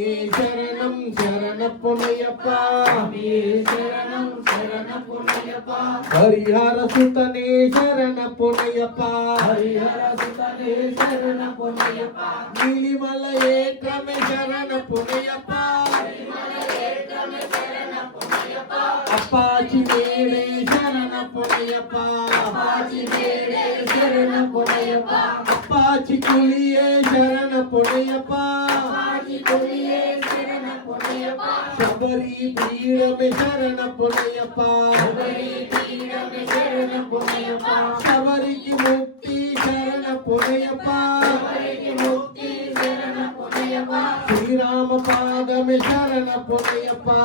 சரணம் சரணப்பொன்னையப்பா சரணம் சரணப்பொன்னையப்பா ஹரிஹர சுதனே சரணப்பொன்னையப்பா ஹரிஹர சுதனே சரணப்பொன்னையப்பா நீலிமலை ஏற்றமே சரணப்பொன்னையப்பா அப்பாச்சி மேலே சரணப்பொன்னையப்பா அப்பாச்சி மேலே சரணப்பொன்னையப்பா அப்பாச்சி குளியே சரணப்பொன்னையப்பா அப்பாச்சி குளியே சரணப்பொன்னையப்பா சபரி பீடமே சரணப்பொன்னையப்பா சபரி பீடமே சரணப்பொன்னையப்பா சபரிக்கு முக்தி சரணப்பொன்னையப்பா சபரிக்கு முக்தி சரணப்பொன்னையப்பா ஸ்ரீராம பாதமே சரணப்பொன்னையப்பா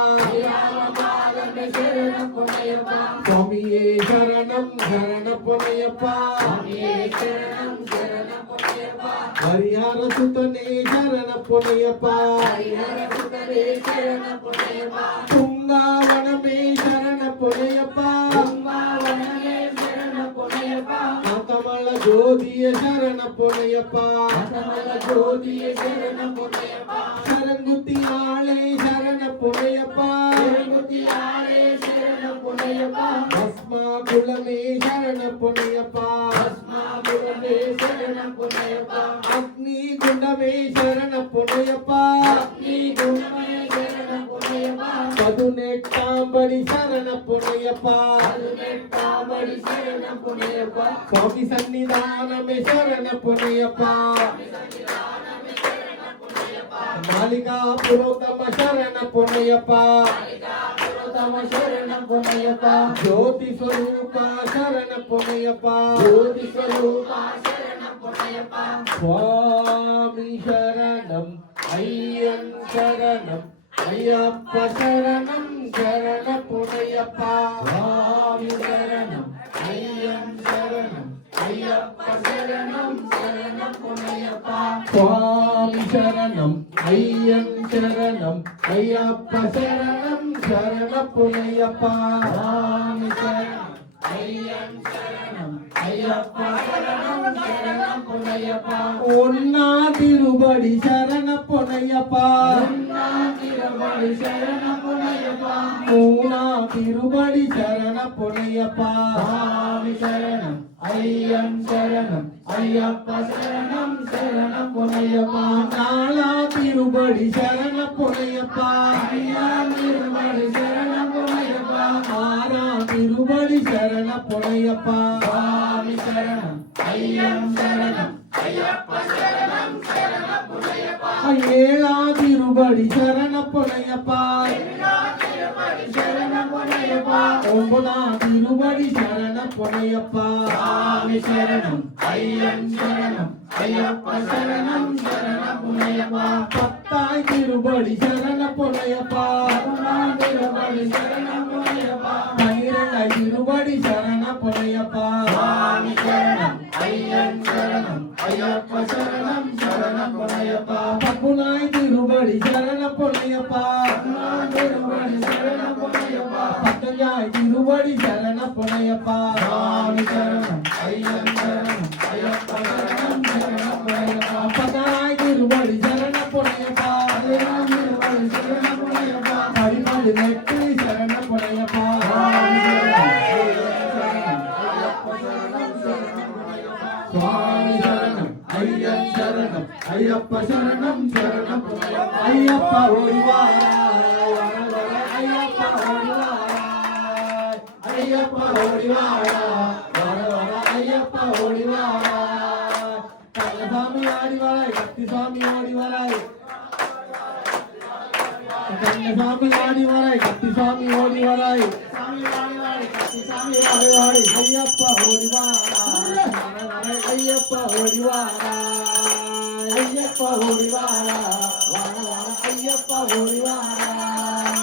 ராமபாதமே சரணப்பொன்னையப்பா சுவாமியே சரணம் சரணப்பொன்னையப்பா சுவாமியே சரணம் சரணப்பொன்னையப்பா ஹரிஹர சுதனே சரணப்பொன்னையப்பா ஹரிஹர சுதனே சரணப்பொன்னையப்பா துங்காவனமே சரணப்பொன்னையப்பா உம்மாவனமே சரணப்பொன்னையப்பா நாத்தமல ஜோதிய சரணப்பொன்னையப்பா அசமல ஜோதியே சரணப்பொன்னையப்பா சரங்குத்தி ஆளே சரணப்பொன்னையப்பா திருமுத்தியாரே சரணப்பொன்னையப்பா பஸ்மா குலமே சரணப்பொன்னையப்பா பஸ்மாபுரமே சரணப்பொன்னையப்பா அக்னி குண்டமே சரணப்பொன்னையப்பா அக்னி குணமே சரணப்பொன்னையப்பா பதினெட்டாம்படி சரணப்பொன்னையப்பா பதினெட்டாபடி சரணப்பொன்னையப்பா சுவாமி சன்னிதானமே சரணப்பொன்னையப்பா மாளிகா புரோத்தம சரணப்பொன்னையப்பா தம சரணப்பொன்னையப்பா ஜோதி ஸ்வரூபா சரணப்பொன்னையப்பா ஜோதி ஸ்வரூபா சரணப்பொன்னையப்பா சுவாமி சரணம் ஐயன் சரணம் ஐயப்ப சரணம் சரணப்பொன்னையப்பா சுவாமி சரணம் ஐயன் சரணம் ஐயப்ப சரணம் சரணப்பொன்னையப்பா சுவாமி சரணம் ஐயன் சரணம் ஐயப்ப சரணம் சரணப்பொன்னையப்பா சுவாமி சரணம் ஐயன் சரணம் ஐயப்ப சரணம் சரணப்பொன்னையப்பா ஒன்னா திருபடி சரணப்பொன்னையப்பா திருமணி சரணப்பொன்னையப்பா மூணா திருபடி சரணப்பொன்னையப்பா சுவாமி சரணம் ஐயன் சரணம் ஐயப்ப சரணம் சரணப்பொன்னையப்பா நாலா திருபடி சரணப்பொன்னையப்பா ஐயா திருமணி சரணப்பொன்னையப்பா ஆறா திருபடி சரணப்பொன்னையப்பா சுவாமி சரணம் ஐயன் சரணம் ஐயப்ப சரணம் சரணப்பொன்னையப்பா ஏழா திருபடி சரணப்பொன்னையப்பா திருமணி சரணப்பொன்னையப்பா ஒன்பதா திருபடி சரணப்பொன்னையப்பா சுவாமி சரணம் ஐயன் சரணம் ஐயப்ப சரணம் சரணப்பொன்னையப்பா பத்தாய் திருபடி சரணப்பொன்னையப்பா திருமணி சரணப்பொன்னையப்பா பன்னிரண்டாய் திருபடி சரணப்பொன்னையப்பா சுவாமி சரணம் ஐயன் சரணம் ஐயப்ப சரணம் சரணப்பொன்னையப்பா பப்புனாய் திருபடி சரணப்பொன்னையப்பா திருமணி சரணப்பொன்னையப்பா பத்தஞ்சாய் திருபடி சரணப்பொன்னையப்பா சுவாமி சரணம் ஐயன் சரணம் ஐயப்ப சரணம் சரணப்பொன்னையப்பா பத்தாய் திருபடி சரணப்பொன்னையப்பா திருமணி சரணப்பொன்னையப்பா பதினாலு நெட்டு சரணப்பொன்னையப்பா சுவாமி சரணம் ஐயன் சரணம் ஐயப்ப சரணம் சரணம் ஐயப்பா ஓடிவாராய் ஐயப்பா ஓடிவாராய் ஐயப்பா ஓடிவாராய் வர வர ஐயப்பா ஓடிவாராய் கண்ணசாமி ஆடிவாராய் கத்திசாமி ஓடிவாராய் கண்ணசாமி ஆடிவாராய் கத்திசாமி ஓடிவாராய் ஐயப்பா ஓடிவாராய் ஐயப்பா ஓடிவாராய் ஐயப்பா ஓடிவாராய் ஐயப்பா ஓடிவாராய்